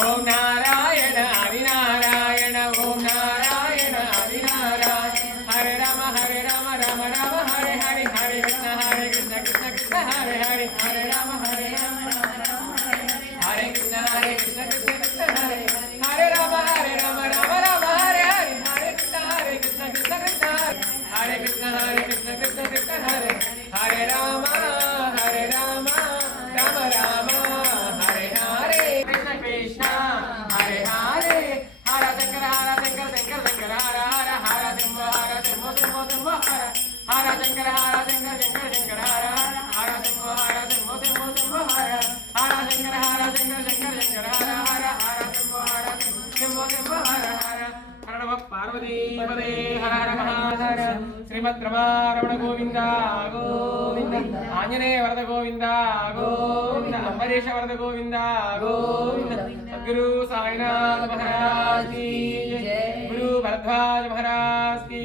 ఓం నారాయణ హరి నారాయణ ఓం నారాయణ హరి నారాయణ హరే రామ రామ రామ హరే హరే హరే కృష్ణ కృష్ణ కృష్ణ హరే హరే హరే రామ హరే కృష్ణ కృష్ణ కృష్ణ హరే హరే రామ రామ రామ హరే హరే హరే కృష్ణ కృష్ణ కృష్ణ హరే కృష్ణ కృష్ణ కృష్ణ హరే హరే రామ రామ రామ హరే హరే కృష్ణ కృష్ణ హరే హరే హర శంకర శంకర శంకర హర హర హర శంభో శంభో శంభో హర హర శంకర శంకర శంకర హర హర శంభో శంభో శంభో హర హర శంకర శంకర శంకర హర హర హర శంభో శంభో శంభో హర హర హర నమ పార్వతీపదే హర హర మహాహర శ్రీమద్ రమారమణ గోవింద గోవింద ఆంజనేయ వరద గోవింద గోవింద అంబరీష వరద గోవింద గోవింద సద్గురు సాయినాథ్ మహారాజ్ की जय, गुरु भरद्वाज महाराज की